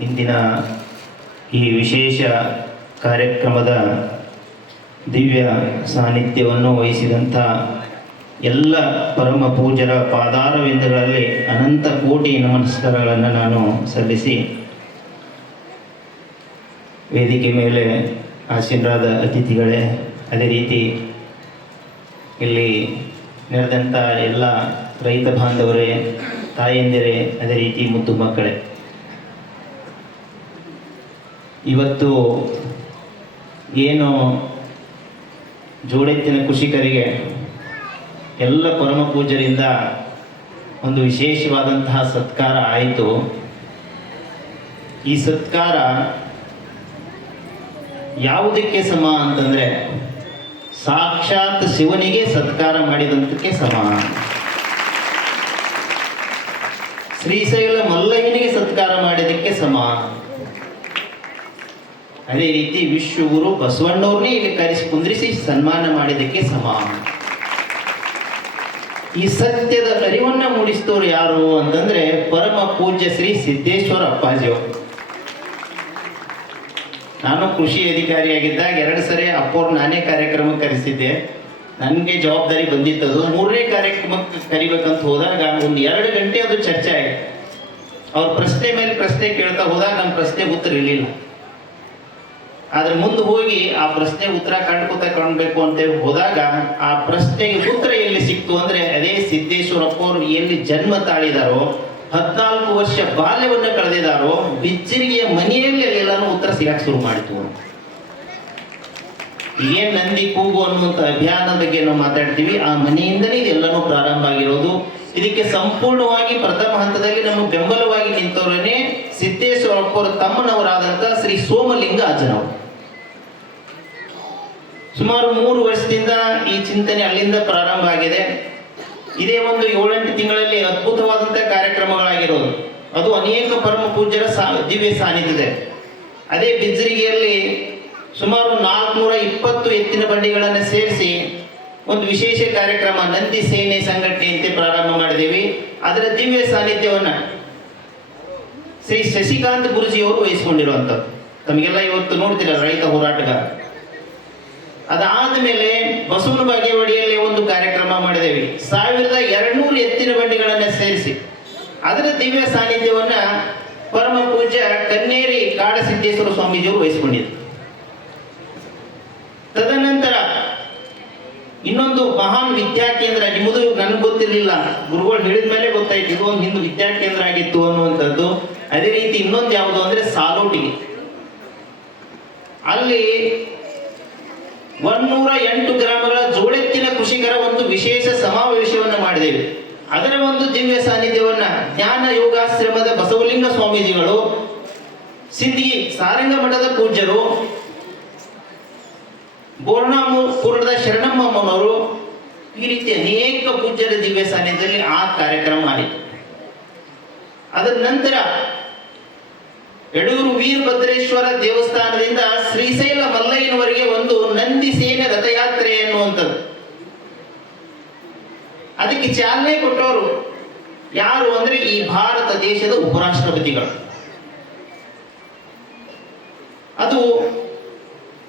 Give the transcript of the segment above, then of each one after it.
ಇಂದಿನ ಈ ವಿಶೇಷ ಕಾರ್ಯಕ್ರಮದ ದಿವ್ಯ ಸಾನ್ನಿಧ್ಯವನ್ನು ವಹಿಸಿದಂಥ ಎಲ್ಲ ಪರಮ ಪೂಜ್ಯರ ಪಾದಾರವಿಂದಗಳಲ್ಲಿ ಅನಂತ ಕೋಟಿ ನಮಸ್ಕಾರಗಳನ್ನು ನಾನು ಸಲ್ಲಿಸಿ, ವೇದಿಕೆ ಮೇಲೆ ಆಸೀನರಾದ ಅತಿಥಿಗಳೇ, ಅದೇ ರೀತಿ ಇಲ್ಲಿ ನೆರೆದಂಥ ಎಲ್ಲ ರೈತ ಬಾಂಧವರೇ, ತಾಯಂದಿರೇ, ಅದೇ ರೀತಿ ಮುದ್ದು ಮಕ್ಕಳೇ, ಇವತ್ತು ಏನು ಜೋಡೆತ್ತಿನ ಕೃಷಿಕರಿಗೆ ಎಲ್ಲ ಪರಮ ಪೂಜ್ಯರಿಂದ ಒಂದು ವಿಶೇಷವಾದಂತಹ ಸತ್ಕಾರ ಆಯಿತು. ಈ ಸತ್ಕಾರ ಯಾವುದಕ್ಕೆ ಸಮ ಅಂತಂದರೆ ಸಾಕ್ಷಾತ್ ಶಿವನಿಗೆ ಸತ್ಕಾರ ಮಾಡಿದಂತಕ್ಕೆ ಸಮ. ಶ್ರೀಶೈಲ ಮಲ್ಲಯ್ಯನಿಗೆ ಸತ್ಕಾರ ಮಾಡಿದ್ದಕ್ಕೆ ಸಮ. ಅದೇ ರೀತಿ ವಿಶ್ವಗುರು ಬಸವಣ್ಣವ್ರನ್ನೇ ಇಲ್ಲಿ ಕರೆಸಿ ಕುಂದ್ರಿಸಿ ಸನ್ಮಾನ ಮಾಡಿದ್ದಕ್ಕೆ ಸಮ. ಈ ಸತ್ಯದ ಅರಿವನ್ನು ಮೂಡಿಸಿದವರು ಯಾರು ಅಂತಂದ್ರೆ ಪರಮ ಪೂಜ್ಯ ಶ್ರೀ ಸಿದ್ದೇಶ್ವರ ಅಪ್ಪಾಜಿಯವರು. ನಾನು ಕೃಷಿ ಅಧಿಕಾರಿಯಾಗಿದ್ದಾಗ 2 ಸರಿ ಅಪ್ಪವ್ರು ನಾನೇ ಕಾರ್ಯಕ್ರಮಕ್ಕೆ ಕರೆಸಿದ್ದೆ. ನನಗೆ ಜವಾಬ್ದಾರಿ ಬಂದಿತ್ತದು. 3ನೇ ಕಾರ್ಯಕ್ರಮಕ್ಕೆ ಕರಿಬೇಕಂತ ಹೋದಾಗ ಒಂದು 2 ಗಂಟೆ ಅದು ಚರ್ಚೆ ಆಯಿತು. ಅವ್ರ ಪ್ರಶ್ನೆ ಮೇಲೆ ಪ್ರಶ್ನೆ ಕೇಳ್ತಾ ಹೋದಾಗ ನಮ್ಮ ಪ್ರಶ್ನೆಗೆ ಉತ್ತರ ಇರಲಿಲ್ಲ. ಆದ್ರೆ ಮುಂದೆ ಹೋಗಿ ಆ ಪ್ರಶ್ನೆ ಉತ್ತರ ಕಾಣ್ಬೇಕು ಅಂತ ಹೋದಾಗ ಆ ಪ್ರಶ್ನೆಗೆ ಉತ್ತರ ಎಲ್ಲಿ ಸಿಕ್ತು ಅಂದ್ರೆ ಅದೇ ಸಿದ್ದೇಶ್ವರಪ್ಪ ಅವರು ಎಲ್ಲಿ ಜನ್ಮ ತಾಳಿದಾರೋ, 14 ವರ್ಷ ಬಾಲ್ಯವನ್ನು ಕಳೆದಿದ್ದಾರೋ, ಬಿಜ್ಜರಿಗೆಯ ಮನೆಯಲ್ಲಿ ಅಲ್ಲೆಲ್ಲಾನು ಉತ್ತರ ಸಿಗಕ್ಕೆ ಶುರು ಮಾಡಿತು. ಏನ್ ನಂದಿ ಕೂಗು ಅನ್ನುವಂಥ ಅಭಿಯಾನದ ಬಗ್ಗೆ ನಾವು ಮಾತಾಡ್ತೀವಿ, ಆ ಮನೆಯಿಂದಲೇ ಇದೆಲ್ಲನೂ ಪ್ರಾರಂಭ ಆಗಿರೋದು. ಇದಕ್ಕೆ ಸಂಪೂರ್ಣವಾಗಿ ಪ್ರಥಮ ಹಂತದಲ್ಲಿ ನಮ್ಮ ಬೆಂಬಲವಾಗಿ ನಿಂತವರನ್ನೇ ಸಿದ್ದೇಶ್ವರಪ್ಪ ಅವರ ತಮ್ಮನವರಾದಂಥ ಶ್ರೀ ಸೋಮಲಿಂಗ ಅಜ್ಜನವರು. ಸುಮಾರು 3 ವರ್ಷದಿಂದ ಈ ಚಿಂತನೆ ಅಲ್ಲಿಂದ ಪ್ರಾರಂಭ ಆಗಿದೆ. ಇದೇ ಒಂದು 7-8 ತಿಂಗಳಲ್ಲಿ ಅದ್ಭುತವಾದಂಥ ಕಾರ್ಯಕ್ರಮಗಳಾಗಿರೋದು. ಅದು ಅನೇಕ ಪರಮ ಪೂಜ್ಯರ ದಿವ್ಯ ಸಾನ್ನಿಧ್ಯದೆ. ಅದೇ ಬಿಜ್ಜರಿಗೆಯಲ್ಲಿ ಸುಮಾರು 420 ಎತ್ತಿನ ಬಂಡಿಗಳನ್ನು ಸೇರಿಸಿ ಒಂದು ವಿಶೇಷ ಕಾರ್ಯಕ್ರಮ ನಂದಿ ಸೇನೆ ಸಂಘಟನೆಯಂತೆ ಪ್ರಾರಂಭ ಮಾಡಿದ್ದೇವೆ. ಅದರ ದಿವ್ಯ ಸಾನ್ನಿಧ್ಯವನ್ನು ಶ್ರೀ ಶಶಿಕಾಂತ್ ಗುರುಜಿಯವರು ವಹಿಸಿಕೊಂಡಿರುವಂಥದ್ದು. ತಮಗೆಲ್ಲ ಇವತ್ತು ನೋಡ್ತೀರ ರೈತ ಹೋರಾಟಗಾರ. ಅದಾದ ಮೇಲೆ ಬಸವನ ಬಾಗೇವಾಡಿಯಲ್ಲಿ ಒಂದು ಕಾರ್ಯಕ್ರಮ ಮಾಡಿದ್ದೇವೆ. 1200 ಎತ್ತಿನ ಬಂಡಿಗಳನ್ನು ಸೇರಿಸಿ ಅದರ ದಿವ್ಯ ಸಾನ್ನಿಧ್ಯವನ್ನ ಪರಮ ಪೂಜ್ಯ ಕನ್ನೇರಿ ಕಾಡಸಿದ್ದೇಶ್ವರ ಸ್ವಾಮೀಜಿಯವರು ವಹಿಸಿಕೊಂಡಿದ್ರು. ತದನಂತರ ಇನ್ನೊಂದು ಮಹಾನ್ ವಿದ್ಯಾಕೇಂದ್ರ, ನಿಮ್ಮದು ನನಗೆ ಗೊತ್ತಿರಲಿಲ್ಲ, ಗುರುಗಳು ಹೇಳಿದ ಮೇಲೆ ಗೊತ್ತಾಯ್ತು ಇದು ಒಂದು ಹಿಂದೂ ವಿದ್ಯಾಕೇಂದ್ರ ಆಗಿತ್ತು ಅನ್ನುವಂಥದ್ದು. ಅದೇ ರೀತಿ ಇನ್ನೊಂದು ಯಾವುದು ಅಂದ್ರೆ ಸಾಲೋಟಿಗೆ, ಅಲ್ಲಿ 108 ಗ್ರಾಮಗಳ ಜೋಡೆತ್ತಿನ ಕೃಷಿಕರ ಒಂದು ವಿಶೇಷ ಸಮಾವೇಶವನ್ನು ಮಾಡಿದ್ದೇವೆ. ಅದರ ಒಂದು ದಿವ್ಯ ಸಾನ್ನಿಧ್ಯವನ್ನ ಜ್ಞಾನ ಯೋಗಾಶ್ರಮದ ಬಸವಲಿಂಗ ಸ್ವಾಮೀಜಿಗಳು, ಸಿಂದಗಿ ಸಾರಂಗ ಮಠದ ಪೂಜ್ಯರು, ಬೋರ್ನಾಪುರದ ಶರಣಮ್ಮನವರು, ಈ ರೀತಿ ಅನೇಕ ಪೂಜ್ಯರ ದಿವ್ಯ ಸಾನ್ನಿಧ್ಯದಲ್ಲಿ ಆ ಕಾರ್ಯಕ್ರಮ ಆಯಿತು. ಅದರ ನಂತರ ಯಡೂರು ವೀರಭದ್ರೇಶ್ವರ ದೇವಸ್ಥಾನದಿಂದ ಶ್ರೀಶೈಲ ಮಲ್ಲಯ್ಯನವರೆಗೆ ಒಂದು ನಂದಿ ಸೇನೆ ರಥಯಾತ್ರೆ ಎನ್ನುವಂಥದ್ದು. ಅದಕ್ಕೆ ಚಾಲನೆ ಕೊಟ್ಟವರು ಯಾರು ಅಂದ್ರೆ ಈ ಭಾರತ ದೇಶದ ಉಪರಾಷ್ಟ್ರಪತಿಗಳು. ಅದು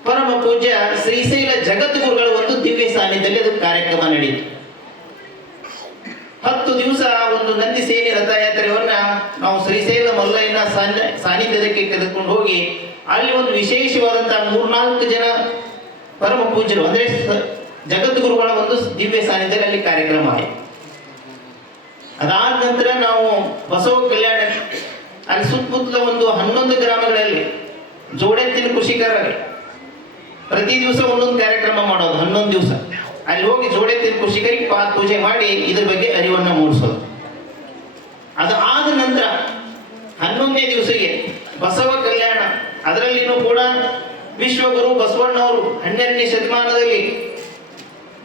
ಪರಮ ಪೂಜ್ಯ ಶ್ರೀಶೈಲ ಜಗದ್ಗುರುಗಳ ಒಂದು ದಿವ್ಯ ಸಾನ್ನಿಧ್ಯದಲ್ಲಿ ಅದು ಕಾರ್ಯಕ್ರಮ ನಡೆಯಿತು. 10 ದಿವಸ ಒಂದು ನಂದಿ ಸೇನೆ ರಥಯಾತ್ರೆಯನ್ನ ನಾವು ಶ್ರೀಶೈಲ ಮಲ್ಲಯ್ಯನ ಸಾನ್ನಿಧ್ಯಕ್ಕೆ ಕರೆದುಕೊಂಡು ಹೋಗಿ ಅಲ್ಲಿ ಒಂದು ವಿಶೇಷವಾದಂತಹ 3-4 ಜನ ಪರಮ ಪೂಜ್ಯರು ಅಂದ್ರೆ ಜಗದ್ಗುರುಗಳ ಒಂದು ದಿವ್ಯ ಸಾನ್ನಿಧ್ಯದಲ್ಲಿ ಅಲ್ಲಿ ಕಾರ್ಯಕ್ರಮ ಆಯಿತು. ಅದಾದ ನಂತರ ನಾವು ಬಸವ ಕಲ್ಯಾಣ ಅಲ್ಲಿ ಸುತ್ತಮುತ್ತಲ ಒಂದು 11 ಗ್ರಾಮಗಳಲ್ಲಿ ಜೋಡೆತ್ತಿನ ಕೃಷಿಕರ ಪ್ರತಿ ದಿವಸ ಒಂದೊಂದು ಕಾರ್ಯಕ್ರಮ ಮಾಡೋದು. 11 ದಿವಸ ಅಲ್ಲಿ ಹೋಗಿ ಜೋಡೆತ್ತಿನ ಕೃಷಿಕರಿಗೆ ಪಾದ ಪೂಜೆ ಮಾಡಿ ಇದ್ರ ಬಗ್ಗೆ ಅರಿವನ್ನ ಮೂಡಿಸೋದು. ಅದು ಆದ ನಂತರ 11ನೇ ದಿವಸಕ್ಕೆ ಬಸವ ಕಲ್ಯಾಣ, ಅದರಲ್ಲಿನೂ ಕೂಡ ವಿಶ್ವಗುರು ಬಸವಣ್ಣವರು 12ನೇ ಶತಮಾನದಲ್ಲಿ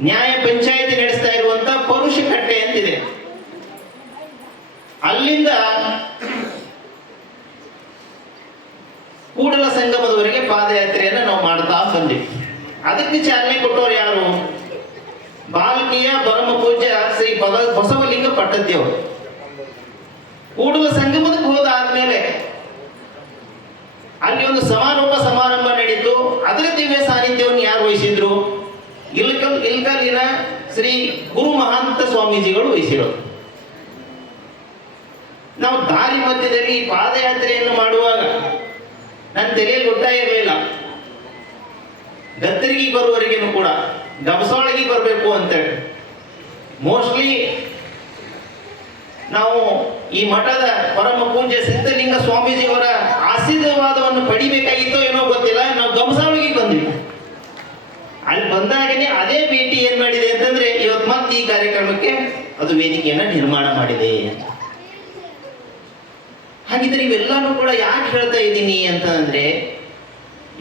ನ್ಯಾಯ ಪಂಚಾಯಿತಿ ನಡೆಸ್ತಾ ಇರುವಂತ ಪರುಷ ಕಟ್ಟೆ ಅಂತಿದೆ. ಅಲ್ಲಿಂದ ಕೂಡಲ ಸಂಗಮದವರೆಗೆ ಪಾದಯಾತ್ರೆಯನ್ನು ನಾವು ಮಾಡ್ತಾ ಬಂದಿವಿ. ಅದಕ್ಕೆ ಚಾಲನೆ ಕೊಟ್ಟವರು ಯಾರು? ಬಾಲ್ಕಿಯ ಪರಮ ಪೂಜ್ಯ ಶ್ರೀ ಬಸವಲಿಂಗ ಪಟ್ಟದ್ದಿಯವರು. ಕೂಡಲ ಸಂಗಮದಕ್ಕೆ ಹೋದಾದ್ಮೇಲೆ ಅಲ್ಲಿ ಒಂದು ಸಮಾರೋಪ ಸಮಾರಂಭ ನಡೀತು. ಅದರ ದಿವ್ಯ ಸಾನ್ನಿಧ್ಯವನ್ನು ಯಾರು ವಹಿಸಿದ್ರು? ಇಲ್ಕಲ್ಲಿನ ಶ್ರೀ ಗುರು ಮಹಾಂತ ಸ್ವಾಮೀಜಿಗಳು ವಹಿಸಿರೋದು. ನಾವು ದಾರಿ ಮಧ್ಯದಲ್ಲಿ ಪಾದಯಾತ್ರೆಯನ್ನು ಮಾಡುವಾಗ ನನ್ನ ತಲೆಯಲ್ಲಿ ಗೊತ್ತಾಗಿರಲಿಲ್ಲ, ಗತ್ತರಿಗೆ ಬರುವವರೆಗೂ ಕೂಡ ಗಬಸೊಳಗೆ ಬರಬೇಕು ಅಂತೇಳಿ. ಮೋಸ್ಟ್ಲಿ ನಾವು ಈ ಮಠದ ಪರಮ ಪೂಜ್ಯ ಸಿದ್ಧಲಿಂಗ ಸ್ವಾಮೀಜಿಯವರ ಆಶೀರ್ವಾದವನ್ನು ಪಡಿಬೇಕಾಗಿತ್ತೋ ಏನೋ ಗೊತ್ತಿಲ್ಲ, ನಾವು ಗಮಸಾವಳಿಗೆ ಬಂದ್ವಿ. ಅಲ್ಲಿ ಬಂದಾಗನೇ ಅದೇ ಭೇಟಿ ಏನ್ ಮಾಡಿದೆ ಅಂತಂದ್ರೆ, ಇವತ್ತು ಮತ್ತೆ ಈ ಕಾರ್ಯಕ್ರಮಕ್ಕೆ ಅದು ವೇದಿಕೆಯನ್ನ ನಿರ್ಮಾಣ ಮಾಡಿದೆ ಅಂತ. ಹಾಗಿದ್ರೆ ಇವೆಲ್ಲಾನು ಕೂಡ ಯಾಕೆ ಹೇಳ್ತಾ ಇದ್ದೀನಿ ಅಂತಂದ್ರೆ,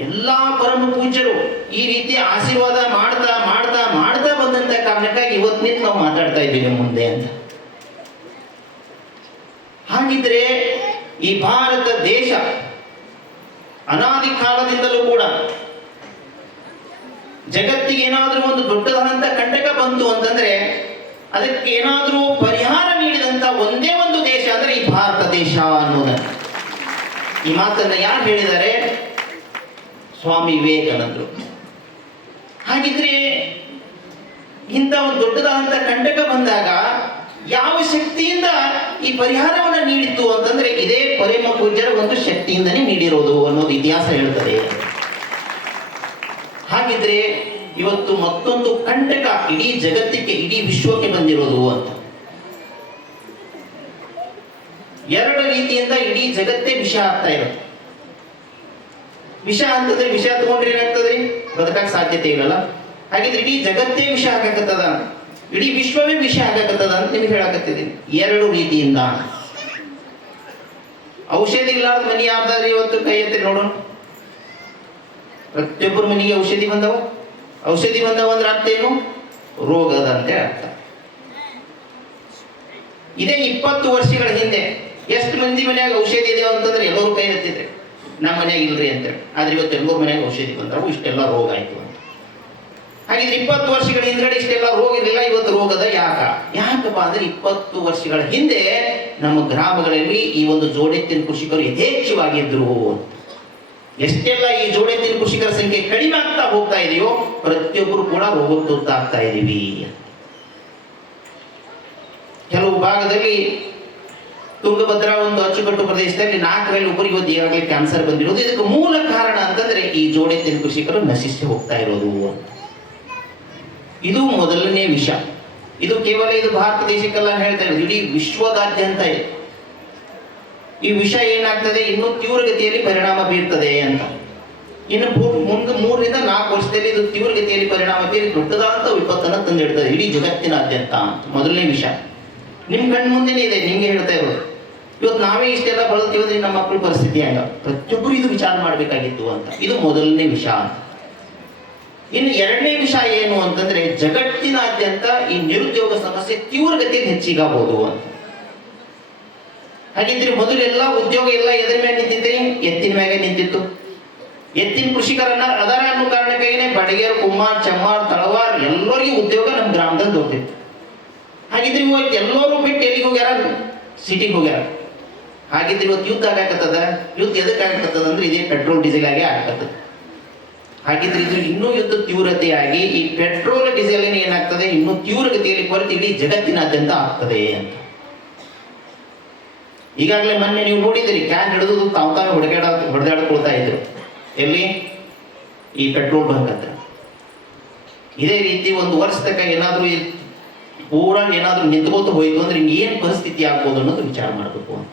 ಎಲ್ಲಾ ಪರಮ ಪೂಜ್ಯರು ಈ ರೀತಿ ಆಶೀರ್ವಾದ ಮಾಡ್ತಾ ಮಾಡ್ತಾ ಮಾಡ್ತಾ ಬಂದಂತ ಕಾರಣಕ್ಕಾಗಿ ಇವತ್ತಿನಿಂದ ನಾವು ಮಾತಾಡ್ತಾ ಇದ್ದೀವಿ ಮುಂದೆ ಅಂತ. ಹಾಗಿದ್ರೆ ಈ ಭಾರತ ದೇಶ ಅನಾದಿ ಕಾಲದಿಂದಲೂ ಕೂಡ ಜಗತ್ತಿಗೆ ಏನಾದ್ರೂ ಒಂದು ದೊಡ್ಡದಾದಂತ ಕಂಟಕ ಬಂತು ಅಂತಂದ್ರೆ ಅದಕ್ಕೆ ಏನಾದ್ರೂ ಪರಿಹಾರ ನೀಡಿದಂತ ಒಂದೇ ಒಂದು ದೇಶ ಅಂದ್ರೆ ಈ ಭಾರತ ದೇಶ ಅನ್ನೋದನ್ನ. ಈ ಮಾತನ್ನ ಯಾರು ಹೇಳಿದ್ದಾರೆ? ಸ್ವಾಮಿ ವಿವೇಕಾನಂದರು. ಹಾಗಿದ್ರೆ ಇಂಥ ಒಂದು ದೊಡ್ಡದಾದಂತ ಕಂಟಕ ಬಂದಾಗ ಯಾವ ಶಕ್ತಿಯಿಂದ ಈ ಪರಿಹಾರವನ್ನ ನೀಡಿತು ಅಂತಂದ್ರೆ ಇದೇ ಪರಮ ಪೂಜ್ಯರ ಒಂದು ಶಕ್ತಿಯಿಂದನೇ ನೀಡಿರೋದು ಅನ್ನೋದು ಇತಿಹಾಸ ಹೇಳ್ತದೆ. ಹಾಗಿದ್ರೆ ಇವತ್ತು ಮತ್ತೊಂದು ಕಂಟಕ ಇಡೀ ಜಗತ್ತಿಗೆ, ಇಡೀ ವಿಶ್ವಕ್ಕೆ ಬಂದಿರೋದು ಅಂತ. ಎರಡು ರೀತಿಯಿಂದ ಇಡೀ ಜಗತ್ತೇ ವಿಷ ಆಗ್ತಾ ಇರುತ್ತೆ. ವಿಷ ಅಂತಂದ್ರೆ ವಿಷ ತಗೊಂಡ್ರೆ ಏನಾಗ್ತದ್ರಿ? ಬದುಕಕ್ಕೆ ಸಾಧ್ಯತೆ ಇಲ್ಲಲ್ಲ. ಹಾಗಿದ್ರೆ ಇಡೀ ಜಗತ್ತೇ ವಿಷ ಆಗಕತ್ತದ, ಇಡೀ ವಿಶ್ವವೇ ವಿಷ ಆಗಕತ್ತದ ಅಂತ ನಿಮ್ಗೆ ಹೇಳಕತ್ತಿದ್ದೀನಿ. ಎರಡು ರೀತಿಯಿಂದ. ಔಷಧಿ ಇಲ್ಲಾರ್ದ ಮನಿ ಯಾವ್ದಾದ್ರಿ ಇವತ್ತು? ಕೈ ಎತ್ತಿ ನೋಡೋಣ. ಪ್ರತಿಯೊಬ್ಬರ ಮನೆಗೆ ಔಷಧಿ ಬಂದವ. ಔಷಧಿ ಬಂದವ ಅಂದ್ರೆ ಅರ್ಥ ಏನು? ರೋಗದ ಅಂತ ಅರ್ಥ. ಇದೇ 20 ವರ್ಷಗಳ ಹಿಂದೆ ಎಷ್ಟು ಮಂದಿ ಮನ್ಯಾಗ ಔಷಧಿ ಇದೆ ಅಂತಂದ್ರೆ ಎಲ್ಲರೂ ಕೈ ಎತ್ತಿದ್ರೆ ನಮ್ಮ ಮನ್ಯಾಗ ಇಲ್ರಿ ಅಂತೇಳಿ. ಆದ್ರೆ ಇವತ್ತು ಎಲ್ಲರ ಮನ್ಯಾಗ ಔಷಧಿ ಬಂದವು, ಇಷ್ಟೆಲ್ಲ ರೋಗ ಆಯ್ತು ಅಂತ. ಹಾಗಿದ್ರೆ 20 ವರ್ಷಗಳ ಹಿಂದ್ಗಡೆ ಇಷ್ಟೆಲ್ಲ ರೋಗ ಇರಲಿಲ್ಲ, ಇವತ್ತು ರೋಗದ ಯಾಕಪ್ಪ ಅಂದ್ರೆ 20 ವರ್ಷಗಳ ಹಿಂದೆ ನಮ್ಮ ಗ್ರಾಮಗಳಲ್ಲಿ ಈ ಒಂದು ಜೋಡೆತ್ತಿನ ಕೃಷಿಕರು ಯಥೇಚ್ಛವಾಗಿದ್ರು. ಎಷ್ಟೆಲ್ಲ ಈ ಜೋಡೆತ್ತಿನ ಕೃಷಿಕರ ಸಂಖ್ಯೆ ಕಡಿಮೆ ಆಗ್ತಾ ಹೋಗ್ತಾ ಇದೆಯೋ ಪ್ರತಿಯೊಬ್ಬರು ಕೂಡ ರೋಗಕ್ಕೆ ತುತ್ತಾಗ್ತಾ ಇದೀವಿ. ಕೆಲವು ಭಾಗದಲ್ಲಿ ತುಂಗಭದ್ರಾ ಒಂದು ಅಚ್ಚುಕಟ್ಟು ಪ್ರದೇಶದಲ್ಲಿ 4ರಲ್ಲಿ ಒಬ್ಬರಿಗೆ ಇವತ್ತು ಈಗಾಗಲೇ ಕ್ಯಾನ್ಸರ್ ಬಂದಿರೋದು. ಇದಕ್ಕೆ ಮೂಲ ಕಾರಣ ಅಂತಂದ್ರೆ ಈ ಜೋಡೆತ್ತಿನ ಕೃಷಿಕರು ನಶಿಸಿ ಹೋಗ್ತಾ ಇರೋದು. ಇದು ಮೊದಲನೇ ವಿಷ. ಇದು ಕೇವಲ ಇದು ಭಾರತ ದೇಶಕ್ಕೆಲ್ಲ ಹೇಳ್ತಾ ಇರೋದು, ಇಡೀ ವಿಶ್ವದಾದ್ಯಂತ ಇದೆ. ಈ ವಿಷ ಏನಾಗ್ತದೆ, ಇನ್ನೂ ತೀವ್ರಗತಿಯಲ್ಲಿ ಪರಿಣಾಮ ಬೀರ್ತದೆ ಅಂತ. ಇನ್ನು ಮುಂದೆ 3 ರಿಂದ 4 ವರ್ಷದಲ್ಲಿ ಇದು ತೀವ್ರಗತಿಯಲ್ಲಿ ಪರಿಣಾಮ ಬೀರಿ ದೊಡ್ಡದಾದಂತ ವಿಪತ್ತನ್ನು ತಂದಿಡ್ತದೆ ಇಡೀ ಜಗತ್ತಿನಾದ್ಯಂತ ಅಂತ. ಮೊದಲನೇ ವಿಷ ನಿಮ್ ಕಣ್ಣು ಮುಂದೆನೇ ಇದೆ, ನಿಮ್ಗೆ ಹೇಳ್ತಾ ಇರೋದು. ಇವತ್ತು ನಾವೇ ಇಷ್ಟೆಲ್ಲ ಬಳಲ್ತೀವಿ, ನಮ್ಮ ಮಕ್ಕಳ ಪರಿಸ್ಥಿತಿ ಹಂಗ. ಪ್ರತಿಯೊಬ್ಬರು ಇದು ವಿಚಾರ ಮಾಡಬೇಕಾಗಿತ್ತು ಅಂತ. ಇದು ಮೊದಲನೇ ವಿಷ ಅಂತ. ಇನ್ನು ಎರಡನೇ ವಿಷ ಏನು ಅಂತಂದ್ರೆ, ಜಗತ್ತಿನಾದ್ಯಂತ ಈ ನಿರುದ್ಯೋಗ ಸಮಸ್ಯೆ ತೀವ್ರಗತಿಯಲ್ಲಿ ಹೆಚ್ಚಿಗಬಹುದು ಅಂತ. ಹಾಗಿದ್ರೆ ಮೊದಲೆಲ್ಲ ಉದ್ಯೋಗ ಎಲ್ಲ ಎದ್ರ ಮೇಲೆ ನಿಂತಿದ್ರಿ? ಎತ್ತಿನ ಮ್ಯಾಗೆ ನಿಂತಿತ್ತು. ಎತ್ತಿನ ಕೃಷಿಕರನ್ನ ಅದರ ಅನ್ನೋ ಕಾರಣಕ್ಕಾಗಿನೇ ಬಡಗೇರ್, ಕುಮಾರ್, ಚಮ್ಮಾರ್, ತಳವಾರ್ ಎಲ್ಲರಿಗೂ ಉದ್ಯೋಗ ನಮ್ಮ ಗ್ರಾಮದಲ್ಲಿ ದೊರೆತಿತ್ತು. ಹಾಗಿದ್ರೆ ಇವತ್ತು ಎಲ್ಲರೂ ಬಿಟ್ಟು ಎಲ್ಲಿಗೆ ಹೋಗ್ಯಾರ? ಸಿಟಿಗೆ ಹೋಗ್ಯಾರ. ಹಾಗಿದ್ರೆ ಇವತ್ತು ಯುದ್ಧ ಆಗಕತ್ತದ. ಯುದ್ಧ ಎದಕ್ಕೆ ಆಗಕತ್ತದ ಅಂದ್ರೆ ಇದೇ ಪೆಟ್ರೋಲ್ ಡೀಸೆಲ್ ಆಗಿ ಆಗಕತ್ತದ. ಹಾಗಿದ್ರೆ ಇದು ಇನ್ನೂ ಯುದ್ಧ ತೀವ್ರತೆಯಾಗಿ ಈ ಪೆಟ್ರೋಲ್ ಡೀಸೆಲ್ ಏನಾಗ್ತದೆ, ಇನ್ನೂ ತೀವ್ರಗತಿಯಲ್ಲಿ ಕೊರತೆ ಇಡೀ ಜಗತ್ತಿನಾದ್ಯಂತ ಆಗ್ತದೆ ಅಂತ. ಈಗಾಗಲೇ ಮೊನ್ನೆ ನೀವು ನೋಡಿದ್ರಿ, ಕ್ಯಾನ್ ಹಿಡಿದು ತಾವು ಹೊಡೆದಾಡ್ಕೊಳ್ತಾ ಇದ್ರು. ಎಲ್ಲಿ? ಈ ಪೆಟ್ರೋಲ್ ಬಂಕ್ ಹತ್ರ. ಇದೇ ರೀತಿ 1 ವರ್ಷ ತನಕ ಏನಾದ್ರೂ ಪೂರಾ ಏನಾದ್ರೂ ನಿಂತ್ಕೋತ ಹೋಯ್ತು ಅಂದ್ರೆ ಏನ್ ಪರಿಸ್ಥಿತಿ ಆಗ್ಬೋದು ಅನ್ನೋದು ವಿಚಾರ ಮಾಡಬೇಕು ಅಂತ.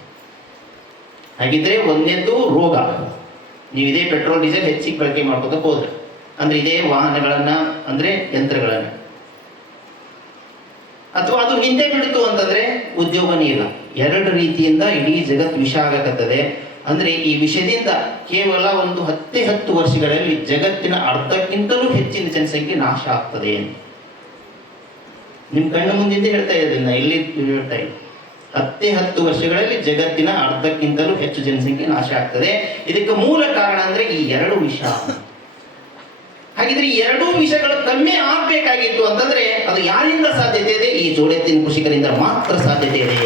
ಹಾಗಿದ್ರೆ ಒಂದನೇದ್ದು ರೋಗ. ನೀವು ಇದೇ ಪೆಟ್ರೋಲ್ ಡೀಸೆಲ್ ಹೆಚ್ಚಿಗೆ ಬಳಕೆ ಮಾಡ್ಕೋತ ಹೋದ್ರೆ ಅಂದ್ರೆ ಇದೇ ವಾಹನಗಳನ್ನ ಅಂದ್ರೆ ಯಂತ್ರಗಳನ್ನ, ಅಥವಾ ಅದು ನಿಂತೆ ಬಿಡ್ತು ಅಂತಂದ್ರೆ ಉದ್ಯೋಗನೇ ಇಲ್ಲ. 2 ರೀತಿಯಿಂದ ಇಡೀ ಜಗತ್ತು ವಿಷ ಆಗಕತ್ತದೆ. ಅಂದ್ರೆ ಈ ವಿಷಯದಿಂದ ಕೇವಲ ಒಂದು 10 ವರ್ಷಗಳಲ್ಲಿ ಜಗತ್ತಿನ ಅರ್ಧಕ್ಕಿಂತಲೂ ಹೆಚ್ಚಿನ ಜನಸಂಖ್ಯೆ ನಾಶ ಆಗ್ತದೆ. ನಿಮ್ ಕಣ್ಣು ಮುಂದಿಂದ ಹೇಳ್ತಾ ಇದ್ದೀನಿ, ಇಲ್ಲಿ ಹೇಳ್ತಾ ಇದ್ದೀನಿ. 10 ವರ್ಷಗಳಲ್ಲಿ ಜಗತ್ತಿನ ಅರ್ಧಕ್ಕಿಂತಲೂ ಹೆಚ್ಚು ಜನಸಂಖ್ಯೆ ನಾಶ ಆಗ್ತದೆ. ಇದಕ್ಕೆ ಮೂಲ ಕಾರಣ ಅಂದ್ರೆ ಈ 2 ವಿಷ. ಹಾಗಿದ್ರೆ ಈ 2 ವಿಷಯಗಳು ಕಮ್ಮಿ ಆಗ್ಬೇಕಾಗಿತ್ತು ಅಂತಂದ್ರೆ ಅದು ಯಾರಿಂದ ಸಾಧ್ಯತೆ ಇದೆ? ಈ ಜೋಡೆತ್ತಿನ ಕೃಷಿಕರಿಂದ ಮಾತ್ರ ಸಾಧ್ಯತೆ ಇದೆ.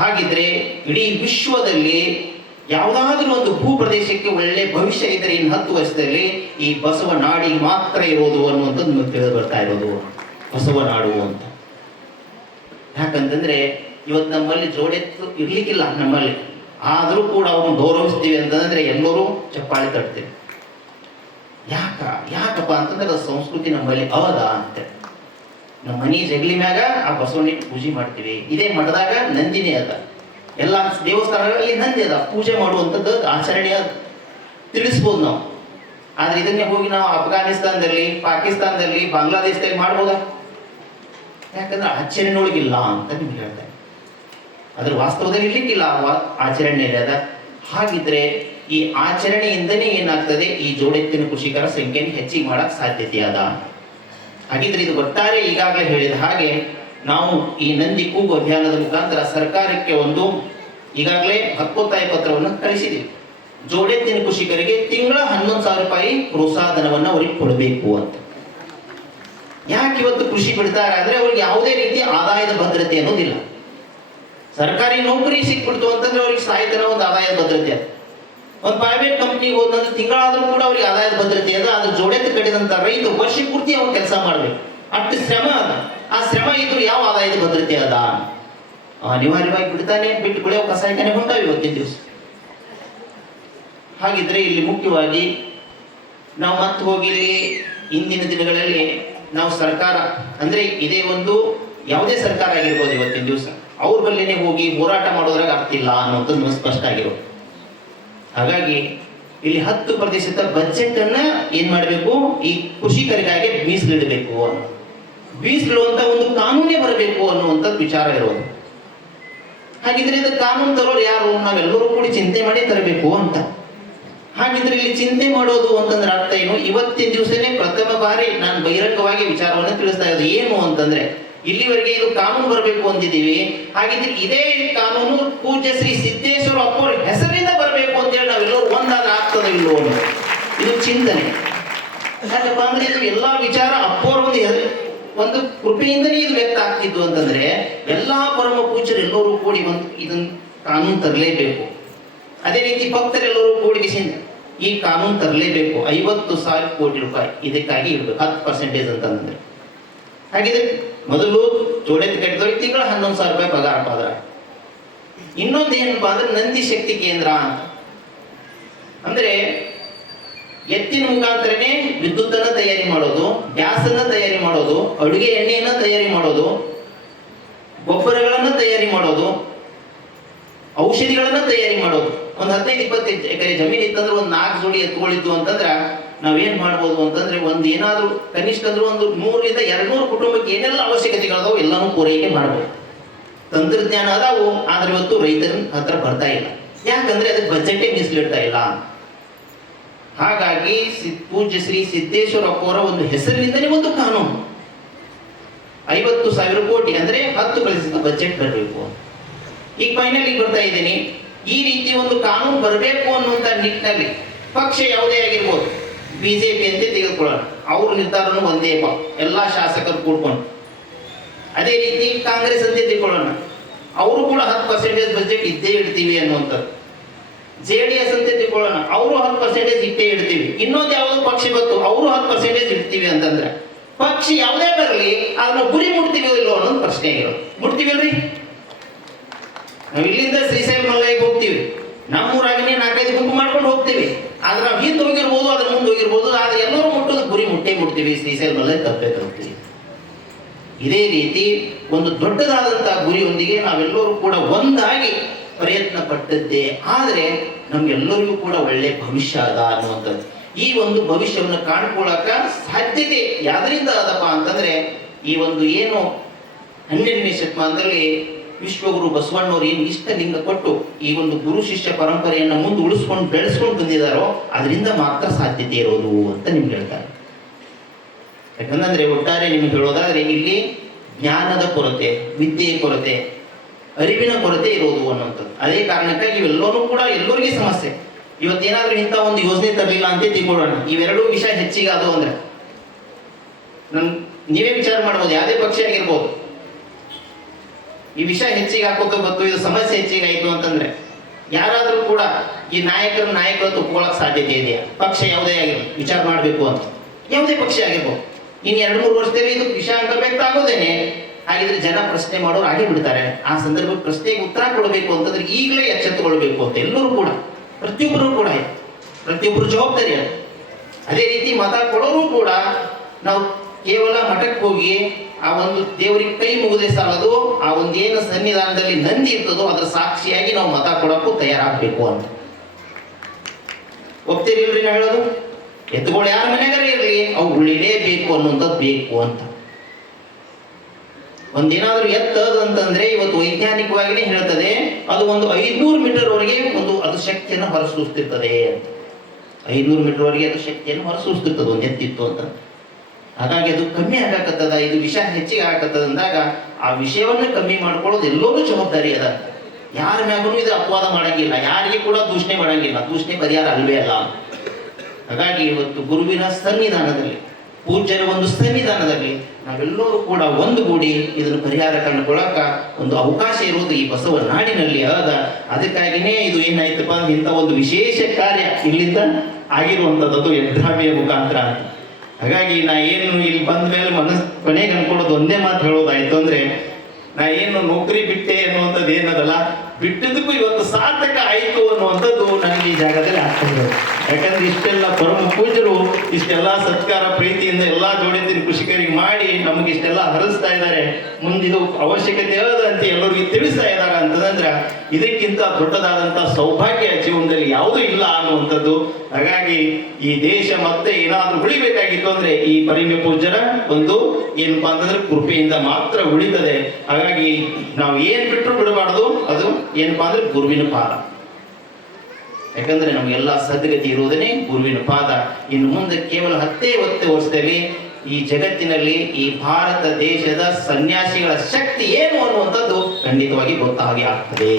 ಹಾಗಿದ್ರೆ ಇಡೀ ವಿಶ್ವದಲ್ಲಿ ಯಾವುದಾದ್ರೂ ಒಂದು ಭೂ ಪ್ರದೇಶಕ್ಕೆ ಒಳ್ಳೆ ಭವಿಷ್ಯ ಇದ್ದರೆ ಇನ್ನು 10 ವರ್ಷದಲ್ಲಿ ಈ ಬಸವ ನಾಡಿಗೆ ಮಾತ್ರ ಇರೋದು ಅನ್ನುವಂಥದ್ದು ನಿಮಗೆ ತಿಳಿದು ಬರ್ತಾ ಇರೋದು ಬಸವ ನಾಡು ಅಂತ. ಯಾಕಂತಂದ್ರೆ ಇವತ್ತು ನಮ್ಮಲ್ಲಿ ಜೋಡೆತ್ತು ಇರ್ಲಿಕ್ಕಿಲ್ಲ ನಮ್ಮಲ್ಲಿ, ಆದರೂ ಕೂಡ ಅವ್ರನ್ನ ಗೌರವಿಸ್ತೀವಿ ಅಂತಂದ್ರೆ ಎಲ್ಲರೂ ಚಪ್ಪಾಳೆ ತಟ್ತೀವಿ. ಯಾಕಪ್ಪ ಅಂತಂದ್ರೆ ಅದು ಸಂಸ್ಕೃತಿ ನಮ್ಮಲ್ಲಿ ಅದ ಅಂತ. ನಮ್ಮ ಮನೆ ಜಗಲಿ ಮ್ಯಾಗ ಆ ಬಸವಣ್ಣಿಗೆ ಪೂಜೆ ಮಾಡ್ತೀವಿ. ಇದೇ ಮಠದಾಗ ನಂದಿನೇ ಅದ, ಎಲ್ಲ ದೇವಸ್ಥಾನಗಳಲ್ಲಿ ನಂದಿ ಅದ, ಪೂಜೆ ಮಾಡುವಂಥದ್ದು ಆಚರಣೆ ಅದ ತಿಳಿಸ್ಬೋದು ನಾವು. ಆದ್ರೆ ಇದನ್ನೇ ಹೋಗಿ ನಾವು ಅಫ್ಘಾನಿಸ್ತಾನದಲ್ಲಿ, ಪಾಕಿಸ್ತಾನದಲ್ಲಿ, ಬಾಂಗ್ಲಾದೇಶದಲ್ಲಿ ಮಾಡ್ಬೋದಾ? ಯಾಕಂದ್ರೆ ಆಚರಣೆಯೊಳಗಿಲ್ಲ ಅಂತ ನಿಮ್ಗೆ ಹೇಳ್ತಾರೆ. ಅದ್ರ ವಾಸ್ತವದಲ್ಲಿ ಇರ್ಲಿಕ್ಕಿಲ್ಲ ಆಚರಣೆಯಲ್ಲಿ ಅದ. ಹಾಗಿದ್ರೆ ಈ ಆಚರಣೆಯಿಂದನೇ ಏನಾಗ್ತದೆ, ಈ ಜೋಡೆತ್ತಿನ ಕೃಷಿಕರ ಸಂಖ್ಯೆಯನ್ನು ಹೆಚ್ಚಿಗೆ ಮಾಡಕ್ ಸಾಧ್ಯತೆ ಅದ. ಹಾಗಿದ್ರೆ ಇದು ಒಟ್ಟಾರೆ ಈಗಾಗಲೇ ಹೇಳಿದ ಹಾಗೆ ನಾವು ಈ ನಂದಿ ಕೂಗು ಅಭಿಯಾನದ ಮುಖಾಂತರ ಸರ್ಕಾರಕ್ಕೆ ಒಂದು ಈಗಾಗಲೇ ಹಕ್ಕೊತ್ತಾಯ ಪತ್ರವನ್ನು ಕಳಿಸಿದ್ದೀವಿ. ಜೋಡೆತ್ತಿನ ಕೃಷಿಕರಿಗೆ ತಿಂಗಳ 11,000 ರೂಪಾಯಿ ಪ್ರೋತ್ಸಾಹಧನವನ್ನು ಅವ್ರಿಗೆ ಕೊಡಬೇಕು ಅಂತ. ಯಾಕೆ ಇವತ್ತು ಕೃಷಿ ಬಿಡ್ತಾರೆ ಅಂದ್ರೆ ಅವ್ರಿಗೆ ಯಾವುದೇ ರೀತಿಯ ಆದಾಯದ ಭದ್ರತೆ ಅನ್ನೋದಿಲ್ಲ. ಸರ್ಕಾರಿ ನೌಕರಿ ಸಿಕ್ಬಿಡ್ತು ಅಂತಂದ್ರೆ ಅವ್ರಿಗೆ ಸಾಯ್ತನ ಒಂದು ಆದಾಯದ ಭದ್ರತೆ ಅದ. ಒಂದು ಪ್ರೈವೇಟ್ ಕಂಪ್ನಿಗೆ ಹೋದಂದ್ರೆ ತಿಂಗಳಾದ್ರೂ ಕೂಡ ಅವ್ರಿಗೆ ಆದಾಯದ ಭದ್ರತೆ ಅದ. ಅದ್ರ ಜೋಡೆತ್ತು ಕಟ್ಟಿದಂತ ರೈತ ವರ್ಷ ಪೂರ್ತಿ ಅವ್ರು ಕೆಲಸ ಮಾಡ್ಬೇಕು, ಅಷ್ಟು ಶ್ರಮ ಅದ. ಆ ಶ್ರಮ ಇದ್ರು ಯಾವ ಆದಾಯದ ಭದ್ರತೆ ಅದ? ಅನಿವಾರ್ಯವಾಗಿ ಬಿಡ್ತಾನೆ, ಬಿಟ್ಟು ಕುಳಿಯೋ ಕಸಾಯಕನೇ ಹೊಂಟಾವ ಇವತ್ತಿನ ದಿವಸ. ಹಾಗಿದ್ರೆ ಇಲ್ಲಿ ಮುಖ್ಯವಾಗಿ ನಾವು ಮತ್ತೆ ಹೋಗಿ ಇಂದಿನ ದಿನಗಳಲ್ಲಿ ನಾವು ಸರ್ಕಾರ ಅಂದ್ರೆ ಇದೇ ಒಂದು ಯಾವುದೇ ಸರ್ಕಾರ ಆಗಿರ್ಬೋದು ಇವತ್ತಿನ ದಿವಸ ಅವ್ರ ಬಲ್ಲೇನೆ ಹೋಗಿ ಹೋರಾಟ ಮಾಡೋದ್ರಾಗ ಅರ್ಥ ಇಲ್ಲ ಅನ್ನೋದು ಸ್ಪಷ್ಟ ಆಗಿರೋದು. ಹಾಗಾಗಿ ಇಲ್ಲಿ 10% ಬಜೆಟ್ ಅನ್ನ ಏನ್ ಮಾಡಬೇಕು, ಈ ಕೃಷಿಕರಿಗಾಗಿ ಮೀಸಲಿಡಬೇಕು ಅನ್ನೋ, ಮೀಸಲಿಡುವಂತ ಒಂದು ಕಾನೂನೇ ಬರಬೇಕು ಅನ್ನುವಂಥದ್ದು ವಿಚಾರ ಇರೋದು. ಹಾಗಿದ್ರೆ ಇದು ಕಾನೂನು ತರೋರು ಯಾರು? ನಾವೆಲ್ಲರೂ ಕೂಡಿ ಚಿಂತೆ ಮಾಡಿ ತರಬೇಕು ಅಂತ. ಹಾಗಿದ್ರೆ ಇಲ್ಲಿ ಚಿಂತೆ ಮಾಡೋದು ಅಂತಂದ್ರೆ ಅರ್ಥ ಏನು? ಇವತ್ತಿನ ದಿವಸನೇ ಪ್ರಥಮ ಬಾರಿ ನಾನು ಬಹಿರಂಗವಾಗಿ ವಿಚಾರವನ್ನು ತಿಳಿಸ್ತಾ ಇರೋದು ಏನು ಅಂತಂದ್ರೆ, ಇಲ್ಲಿವರೆಗೆ ಇದು ಕಾನೂನು ಬರಬೇಕು ಅಂತಿದ್ದೀವಿ. ಹಾಗಿದ್ರೆ ಇದೇ ಕಾನೂನು ಪೂಜ್ಯ ಶ್ರೀ ಸಿದ್ದೇಶ್ವರ ಅಪ್ಪವ್ರ ಹೆಸರಿಂದ ಬರಬೇಕು ಅಂತೇಳಿ ನಾವೆಲ್ಲರೂ ಒಂದಾದ್ರೆ ಆಗ್ತದೆ ಇಲ್ಲೋ ಅನ್ನೋದು ಇದು ಚಿಂತನೆ. ಯಾಕಪ್ಪ ಅಂದ್ರೆ ಇದು ಎಲ್ಲಾ ವಿಚಾರ ಅಪ್ಪವ್ರ ಒಂದು ಕೃಪೆಯಿಂದಲೇ ಇದು ವ್ಯಕ್ತ ಆಗ್ತಿದ್ದು ಅಂತಂದ್ರೆ ಎಲ್ಲಾ ಪರಮ ಪೂಜ್ಯರು ಎಲ್ಲರೂ ಕೂಡಿ ಒಂದು ಇದನ್ನ ಕಾನೂನು ತರಲೇಬೇಕು. ಅದೇ ರೀತಿ ಭಕ್ತರೆಲ್ಲರೂ ಕೂಡಿ ಈ ಕಾನೂನು ತರಲೇಬೇಕು. 50,000 ಕೋಟಿ ರೂಪಾಯಿ ಇದಕ್ಕಾಗಿ ಇರಬೇಕು, 10% ಅಂತಂದ್ರೆ. ಹಾಗಿದ್ರೆ ಮೊದಲು ಜೋಡೆತ್ತು ಕಟ್ಟಿದವ್ರಿಗೆ ತಿಂಗಳ 11,000 ರೂಪಾಯಿ ಪಗಾರ ಪಾದ್ರ. ಇನ್ನೊಂದು ಏನಪ್ಪಾ ಅಂದ್ರೆ ನಂದಿ ಶಕ್ತಿ ಕೇಂದ್ರ ಅಂತ ಅಂದ್ರೆ ಎತ್ತಿನ ಮುಖಾಂತರನೇ ವಿದ್ಯುತ್ತನ್ನ ತಯಾರಿ ಮಾಡೋದು, ಗ್ಯಾಸನ್ನ ತಯಾರಿ ಮಾಡೋದು, ಅಡುಗೆ ಎಣ್ಣೆಯನ್ನ ತಯಾರಿ ಮಾಡೋದು, ಗೊಬ್ಬರಗಳನ್ನ ತಯಾರಿ ಮಾಡೋದು, ಔಷಧಿಗಳನ್ನ ತಯಾರಿ ಮಾಡೋದು. ಒಂದು 15-20 ಎಕರೆ ಜಮೀನು ಇತ್ತಂದ್ರೆ ಒಂದು 4 ಜೋಡಿ ಎತ್ತುಗಳಿದ್ದು ಅಂತಂದ್ರೆ ನಾವೇನ್ ಮಾಡ್ಬೋದು ಅಂತಂದ್ರೆ ಒಂದು ಏನಾದ್ರೂ ಕನಿಷ್ಠ ಅಂದ್ರೆ ಒಂದು 100-200 ಕುಟುಂಬಕ್ಕೆ ಏನೆಲ್ಲ ಅವಶ್ಯಕತೆಗಳದಾವು ಎಲ್ಲಾನು ಪೂರೈಕೆ ಮಾಡ್ಬೋದು. ತಂತ್ರಜ್ಞಾನ ಅದಾವು, ಆದ್ರೆ ಇವತ್ತು ರೈತರ ಹತ್ರ ಬರ್ತಾ ಇಲ್ಲ. ಯಾಕಂದ್ರೆ ಅದಕ್ಕೆ ಬಜೆಟೇ ಮೀಸಲಿಡ್ತಾ ಇಲ್ಲ. ಹಾಗಾಗಿ ಪೂಜ್ಯ ಶ್ರೀ ಸಿದ್ದೇಶ್ವರ ಅಪ್ಪವರ ಒಂದು ಹೆಸರಿನಿಂದಲೇ ಒಂದು ಕಾನೂನು 50,000 ಕೋಟಿ ಅಂದ್ರೆ 10% ಬಜೆಟ್ ಬರಬೇಕು. ಈಗ ಫೈನಲ್ ಬರ್ತಾ ಇದ್ದೀನಿ, ಈ ರೀತಿ ಒಂದು ಕಾನೂನು ಬರಬೇಕು ಅನ್ನುವಂತ ನಿಟ್ಟಿನಲ್ಲಿ ಪಕ್ಷ ಯಾವುದೇ ಆಗಿರ್ಬೋದು, ಬಿಜೆಪಿ ಅಂತ ತೆಗೆದುಕೊಳ್ಳೋಣ, ಅವ್ರ ನಿರ್ಧಾರನು ಒಂದೇ ಎಲ್ಲಾ ಶಾಸಕರು ಕೂಡ್ಕೊಂಡು. ಅದೇ ರೀತಿ ಕಾಂಗ್ರೆಸ್ ಅಂತ ತೆಗೆದುಕೊಳ್ಳೋಣ, ಅವರು ಕೂಡ 10% ಬಜೆಟ್ ಇದ್ದೇ ಇಡ್ತೀವಿ ಅನ್ನುವಂಥದ್ದು. JDS ಅಂತ ತೆಗೆದುಕೊಳ್ಳೋಣ, ಅವರು 10% ಇಟ್ಟೇ ಇಡ್ತೀವಿ. ಇನ್ನೊಂದು ಯಾವುದೋ ಪಕ್ಷ ಬಂತು, ಅವರು 10% ಇಡ್ತೀವಿ ಅಂತಂದ್ರೆ ಪಕ್ಷ ಯಾವುದೇ ಬರಲಿ ಅದನ್ನ ಗುರಿ ಮುಟ್ತೀವಿ ಇಲ್ಲೋ ಅನ್ನೋದು ಪ್ರಶ್ನೆ ಆಗಿರೋದು. ಮುಟ್ತೀವಿಲ್ರಿ? ನಾವು ಇಲ್ಲಿಂದ ಶ್ರೀಶೈಲ ಮಲ್ಲಯ್ಯಗೆ ಹೋಗ್ತೀವಿ, ನಮ್ಮೂರಾಗಿನೇ 4-5 ಗುಂಪು ಮಾಡ್ಕೊಂಡು ಹೋಗ್ತೀವಿ. ಆದ್ರೆ ನಾವು ಹಿಂದೆ ಹೋಗಿರ್ಬೋದು, ಅದ್ರ ಮುಂದೆ ಹೋಗಿರ್ಬೋದು, ಆದ್ರೆ ಎಲ್ಲರೂ ಮುಟ್ಟೋದು ಗುರಿ ಮುಟ್ತೀವಿ, ಶ್ರೀಶೈಲ ಮಲ್ಲಯ್ಯ ತಪ್ಪಬೇಕಂತೀವಿ. ಇದೇ ರೀತಿ ಒಂದು ದೊಡ್ಡದಾದಂತಹ ಗುರಿಯೊಂದಿಗೆ ನಾವೆಲ್ಲರೂ ಕೂಡ ಒಂದಾಗಿ ಪ್ರಯತ್ನ ಪಟ್ಟದ್ದೇ ಆದ್ರೆ ನಮ್ಗೆಲ್ಲರಿಗೂ ಕೂಡ ಒಳ್ಳೆ ಭವಿಷ್ಯ ಅದ ಅನ್ನುವಂಥದ್ದು. ಈ ಒಂದು ಭವಿಷ್ಯವನ್ನು ಕಾಣ್ಕೊಳ್ಳಕ ಸಾಧ್ಯತೆ ಯಾವ್ದರಿಂದ ಅದಪ್ಪ ಅಂತಂದ್ರೆ ಈ ಒಂದು ಏನು 12ನೇ ಶತಮಾನದಲ್ಲಿ ವಿಶ್ವಗುರು ಬಸವಣ್ಣವ್ರು ಏನು ಇಷ್ಟ ಲಿಂಗ ಕೊಟ್ಟು ಈ ಒಂದು ಗುರು ಶಿಷ್ಯ ಪರಂಪರೆಯನ್ನು ಮುಂದೆ ಉಳಿಸ್ಕೊಂಡು ಬೆಳೆಸ್ಕೊಂಡು ಬಂದಿದ್ದಾರೋ ಅದರಿಂದ ಮಾತ್ರ ಸಾಧ್ಯತೆ ಇರೋದು ಅಂತ ನಿಮ್ಗೆ ಹೇಳ್ತಾರೆ. ಯಾಕಂದ್ರೆ ಒಟ್ಟಾರೆ ನಿಮ್ಗೆ ಹೇಳೋದಾದ್ರೆ ಇಲ್ಲಿ ಜ್ಞಾನದ ಕೊರತೆ, ವಿದ್ಯೆಯ ಕೊರತೆ, ಅರಿವಿನ ಕೊರತೆ ಇರೋದು ಅನ್ನುವಂಥದ್ದು. ಅದೇ ಕಾರಣಕ್ಕಾಗಿ ಇವೆಲ್ಲವೂ ಕೂಡ ಎಲ್ಲರಿಗೂ ಸಮಸ್ಯೆ. ಇವತ್ತೇನಾದ್ರೂ ಇಂಥ ಒಂದು ಯೋಜನೆ ತರಲಿಲ್ಲ ಅಂತ ತಿಳ್ಕೊಳ್ಳೋಣ, ಇವೆರಡೂ ವಿಷಯ ಹೆಚ್ಚಿಗೆ ಅದು ಅಂದ್ರೆ ನೀವೇ ವಿಚಾರ ಮಾಡ್ಬೋದು, ಯಾವುದೇ ಪಕ್ಷ ಆಗಿರ್ಬೋದು. ಈ ವಿಷ ಹೆಚ್ಚಿಗೆ ಹಾಕೋದು ಗೊತ್ತು, ಇದು ಸಮಸ್ಯೆ ಹೆಚ್ಚಿಗೆ ಆಯಿತು ಅಂತಂದ್ರೆ ಯಾರಾದರೂ ಕೂಡ ಈ ನಾಯಕರು ಒಪ್ಕೊಳ್ಳೋಕೆ ಸಾಧ್ಯತೆ ಇದೆಯಾ? ಪಕ್ಷ ಯಾವುದೇ ಆಗಿರಲಿ ವಿಚಾರ ಮಾಡಬೇಕು ಅಂತ, ಯಾವುದೇ ಪಕ್ಷ ಆಗಿರ್ಬೋದು. ಇನ್ನು 2-3 ವರ್ಷದಲ್ಲಿ ಇದು ವಿಷ ಅಂತ ವ್ಯಕ್ತ ಆಗೋದೇನೆ. ಹಾಗಿದ್ರೆ ಜನ ಪ್ರಶ್ನೆ ಮಾಡೋರು ಹಾಗೆ ಬಿಡ್ತಾರೆ. ಆ ಸಂದರ್ಭಕ್ಕೆ ಪ್ರಶ್ನೆಗೆ ಉತ್ತರ ಕೊಡಬೇಕು ಅಂತಂದ್ರೆ ಈಗಲೇ ಎಚ್ಚೆತ್ತುಕೊಳ್ಬೇಕು ಅಂತ ಎಲ್ಲರೂ ಕೂಡ, ಪ್ರತಿಯೊಬ್ಬರು ಕೂಡ ಪ್ರತಿಯೊಬ್ಬರು ಜವಾಬ್ದಾರಿ ಅದು. ಅದೇ ರೀತಿ ಮತ ಕೊಡೋರು ಕೂಡ ನಾವು ಕೇವಲ ಮಠಕ್ಕೆ ಹೋಗಿ ಆ ಒಂದು ದೇವರಿಗೆ ಕೈ ಮುಗಿದೆ ಸಾಲದು, ಆ ಒಂದು ಏನು ಸನ್ನಿಧಾನದಲ್ಲಿ ನಂದಿ ಇರ್ತದೋ ಅದರ ಸಾಕ್ಷಿಯಾಗಿ ನಾವು ಮತ ಕೊಡೋಕ್ಕೂ ತಯಾರಾಗಬೇಕು ಅಂತ. ಒಪ್ತೀರಿಲ್ರಿ ನಾ ಹೇಳೋದು? ಎತ್ತುಗಳು ಯಾರ ಮನೆಗಾರ ಇರಲಿ ಅವು ಉಳಿಲೇಬೇಕು ಅನ್ನುವಂಥದ್ದು ಬೇಕು ಅಂತ. ಒಂದೇನಾದ್ರೂ ಎತ್ತದಂತಂದ್ರೆ ಇವತ್ತು ವೈಜ್ಞಾನಿಕವಾಗಿನೇ ಹೇಳ್ತದೆ ಅದು ಒಂದು 500 ಮೀಟರ್ವರೆಗೆ ಅದು ಶಕ್ತಿಯನ್ನು ಹೊರಸೂಸ್ತಿರ್ತದೆ ಅಂತ. 500 ಮೀಟರ್ವರೆಗೆ ಅದು ಶಕ್ತಿಯನ್ನು ಹೊರಸೂಸ್ತಿರ್ತದೆ ಒಂದು ಎತ್ತಿತ್ತು ಅಂತ. ಹಾಗಾಗಿ ಅದು ಕಮ್ಮಿ ಆಗಾಕತ್ತದ, ಇದು ವಿಷ ಹೆಚ್ಚಿಗೆ ಆಗತ್ತದ ಅಂದಾಗ ಆ ವಿಷಯವನ್ನು ಕಮ್ಮಿ ಮಾಡ್ಕೊಳ್ಳೋದು ಎಲ್ಲರೂ ಜವಾಬ್ದಾರಿ ಅದ. ಯಾರ ಮ್ಯಾಗೂ ಇದು ಅಪವಾದ ಮಾಡಂಗಿಲ್ಲ, ಯಾರಿಗೆ ಕೂಡ ದೂಷಣೆ ಮಾಡಂಗಿಲ್ಲ. ದೂಷಣೆ ಪರಿಹಾರ ಅಲ್ವೇ ಅಲ್ಲ. ಹಾಗಾಗಿ ಇವತ್ತು ಗುರುವಿನ ಸನ್ನಿಧಾನದಲ್ಲಿ, ಪೂಜ್ಯರ ಒಂದು ಸನ್ನಿಧಾನದಲ್ಲಿ ನಾವೆಲ್ಲರೂ ಕೂಡ ಒಂದುಗೂಡಿ ಇದನ್ನು ಪರಿಹಾರ ಕಂಡುಕೊಳ್ಳಕ ಒಂದು ಅವಕಾಶ ಇರುವುದು ಈ ಬಸವ ನಾಡಿನಲ್ಲಿ ಅದ. ಅದಕ್ಕಾಗಿನೇ ಇದು ಏನಾಯ್ತಪ್ಪ ಇಂಥ ಒಂದು ವಿಶೇಷ ಕಾರ್ಯ ಇಲ್ಲಿಂದ ಆಗಿರುವಂಥದ್ದು ಯಡ್ರಾಮಿಯ ಮುಖಾಂತರ ಅಂತ. ಹಾಗಾಗಿ ನಾ ಏನು ಇಲ್ಲಿ ಬಂದ ಮೇಲೆ ಕೊನೆಗೆ ಅನ್ಕೊಳ್ಳೋದು ಒಂದೇ ಮಾತು ಹೇಳೋದಾಯ್ತು ಅಂದ್ರೆ, ನಾ ಏನು ನೌಕರಿ ಬಿಟ್ಟೆ ಅನ್ನುವಂಥದ್ದು ಏನದಲ್ಲ, ಬಿಟ್ಟಿದ್ದಕ್ಕೂ ಇವತ್ತು ಸಾರ್ಥಕ ಆಯಿತು ಅನ್ನುವಂಥದ್ದು ನನಗೆ ಈ ಜಾಗದಲ್ಲಿ ಆಗ್ತದೆ. ಯಾಕಂದ್ರೆ ಇಷ್ಟೆಲ್ಲ ಪರಮ ಪೂಜ್ಯರು ಇಷ್ಟೆಲ್ಲ ಸತ್ಕಾರ ಪ್ರೀತಿಯಿಂದ ಎಲ್ಲ ಜೋಡಿತಿನ ಕೃಷಿಕರಿಗೆ ಮಾಡಿ ನಮಗೆ ಇಷ್ಟೆಲ್ಲ ಹರಿಸ್ತಾ ಇದ್ದಾರೆ. ಮುಂದಿದು ಅವಶ್ಯಕತೆ ಅದ ಅಂತ ಎಲ್ಲರಿಗೂ ತಿಳಿಸ್ತಾ ಇದ್ದಾರೆ ಅಂತಂದ್ರೆ ಇದಕ್ಕಿಂತ ದೊಡ್ಡದಾದಂಥ ಸೌಭಾಗ್ಯ ಜೀವನದಲ್ಲಿ ಯಾವುದೂ ಇಲ್ಲ ಅನ್ನುವಂಥದ್ದು. ಹಾಗಾಗಿ ಈ ದೇಶ ಮತ್ತೆ ಏನಾದರೂ ಉಳಿಬೇಕಾಗಿತ್ತು ಅಂದ್ರೆ ಈ ಪರಿಮ ಪೂಜ್ಯರ ಒಂದು ಏನಪ್ಪಾ ಅಂತಂದ್ರೆ ಕೃಪೆಯಿಂದ ಮಾತ್ರ ಉಳಿತದೆ. ಹಾಗಾಗಿ ನಾವು ಏನ್ ಬಿಟ್ಟರು ಬಿಡಬಾರ್ದು, ಅದು ಏನಪ್ಪಾ ಅಂದ್ರೆ ಗುರುವಿನ ಪಾದ. ಯಾಕಂದ್ರೆ ನಮಗೆಲ್ಲ ಸದ್ಗತಿ ಇರುವುದನ್ನೇ ಗುರುವಿನ ಪಾದ. ಇನ್ನು ಮುಂದೆ ಕೇವಲ 10 ವರ್ಷದಲ್ಲಿ ಈ ಜಗತ್ತಿನಲ್ಲಿ ಈ ಭಾರತ ದೇಶದ ಸನ್ಯಾಸಿಗಳ ಶಕ್ತಿ ಏನು ಅನ್ನುವಂಥದ್ದು ಖಂಡಿತವಾಗಿ ಗೊತ್ತಾಗಿ ಆಗ್ತದೆ.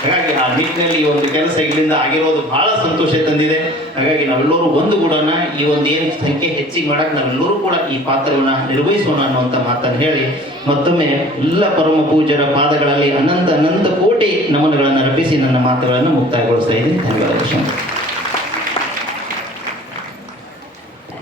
ಹಾಗಾಗಿ ಆ ನಿಟ್ಟಿನಲ್ಲಿ ಈ ಒಂದು ಕೆಲಸ ಇಲ್ಲಿಂದ ಆಗಿರೋದು ಬಹಳ ಸಂತೋಷ ತಂದಿದೆ. ಹಾಗಾಗಿ ನಾವೆಲ್ಲರೂ ಒಂದುಗೂಡೋಣ, ಈ ಒಂದು ಏನು ಸಂಖ್ಯೆ ಹೆಚ್ಚಿಗೆ ಮಾಡಕ್ಕೆ ನಾವೆಲ್ಲರೂ ಕೂಡ ಈ ಪಾತ್ರವನ್ನ ನಿರ್ವಹಿಸೋಣ ಅನ್ನುವಂಥ ಮಾತನ್ನು ಹೇಳಿ ಮತ್ತೊಮ್ಮೆ ಎಲ್ಲ ಪರಮ ಪೂಜ್ಯರ ಪಾದಗಳಲ್ಲಿ ಅನಂತ ಕೋಟಿ ನಮನಗಳನ್ನು ಅರ್ಪಿಸಿ ನನ್ನ ಮಾತುಗಳನ್ನು ಮುಕ್ತಾಯಗೊಳಿಸ್ತಾ ಇದ್ದೀನಿ. ಧನ್ಯವಾದ.